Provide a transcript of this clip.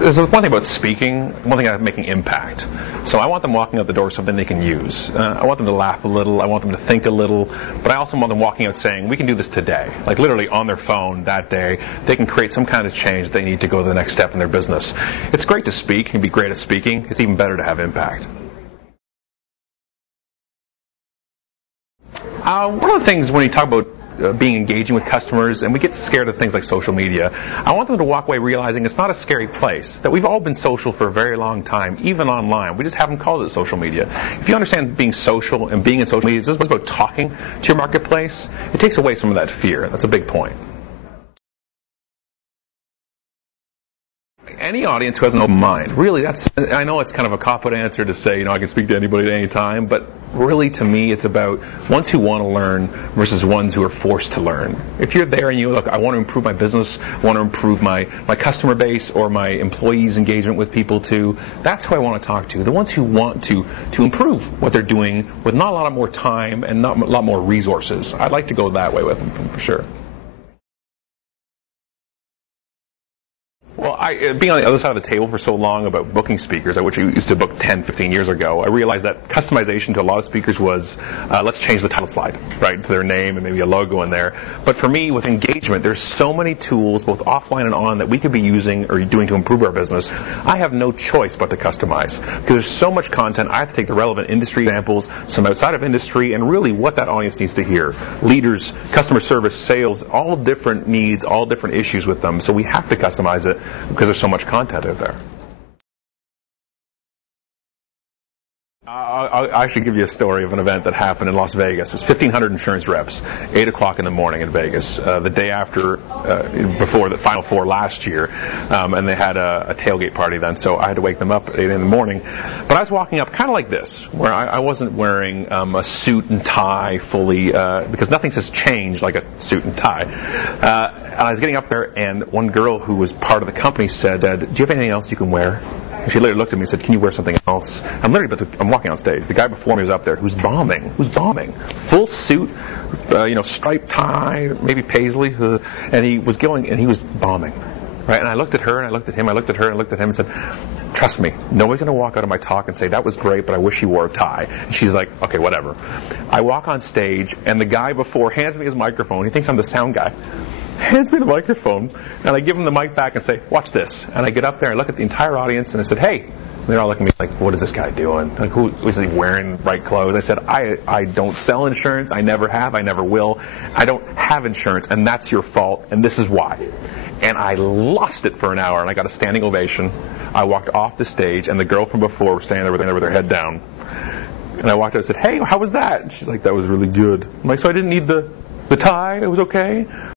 There's one thing about speaking, one thing about making impact. So I want them walking out the door with something they can use. I want them to laugh a little, I want them to think a little, but I also want them walking out saying, we can do this today. Like literally on their phone that day, they can create some kind of change that they need to go to the next step in their business. It's great to speak, you can be great at speaking, it's even better to have impact. One of the things when you talk about being engaging with customers, and we get scared of things like social media, I want them to walk away realizing it's not a scary place, that we've all been social for a very long time, even online. We just haven't called it social media. If you understand being social and being in social media, it's just about talking to your marketplace, it takes away some of that fear. That's a big point. Any audience who has an open mind, really, I know it's kind of a cop-out answer to say, I can speak to anybody at any time, but really to me it's about ones who want to learn versus ones who are forced to learn. If you're there and you look, I want to improve my business, I want to improve my customer base or my employees' engagement with people too, that's who I want to talk to. The ones who want to improve what they're doing with not a lot more time and not a lot more resources. I'd like to go that way with them for sure. Well, being on the other side of the table for so long about booking speakers, which I used to book 10, 15 years ago, I realized that customization to a lot of speakers was, let's change the title slide, right, to their name and maybe a logo in there. But for me, with engagement, there's so many tools, both offline and on, that we could be using or doing to improve our business. I have no choice but to customize, because there's so much content. I have to take the relevant industry examples, some outside of industry, and really what that audience needs to hear. Leaders, customer service, sales, all different needs, all different issues with them. So we have to customize it, because there's so much content out there. I should give you a story of an event that happened in Las Vegas. It was 1,500 insurance reps, 8 o'clock in the morning in Vegas, the day after, before the Final Four last year, and they had a tailgate party then, so I had to wake them up at 8 in the morning. But I was walking up kind of like this, where I wasn't wearing a suit and tie fully, because nothing has changed like a suit and tie. And I was getting up there, and one girl who was part of the company said, do you have anything else you can wear? And she later looked at me and said, can you wear something else? I'm walking on stage. The guy before me was up there who's bombing. Full suit, striped tie, maybe paisley, and he was bombing. Right? And I looked at her, and I looked at him, I looked at her, and I looked at him and said, trust me, nobody's going to walk out of my talk and say, that was great, but I wish you wore a tie. And she's like, okay, whatever. I walk on stage, and the guy before hands me his microphone. He thinks I'm the sound guy. Hands me the microphone, and I give him the mic back and say, watch this. And I get up there and look at the entire audience, and I said, hey. And they're all looking at me like, what is this guy doing? Like, who is he wearing the right clothes? I said, I don't sell insurance. I never have. I never will. I don't have insurance, and that's your fault, and this is why. And I lost it for an hour, and I got a standing ovation. I walked off the stage, and the girl from before was standing there with her head down. And I walked out and said, hey, how was that? And she's like, that was really good. I'm like, so I didn't need the tie? It was okay?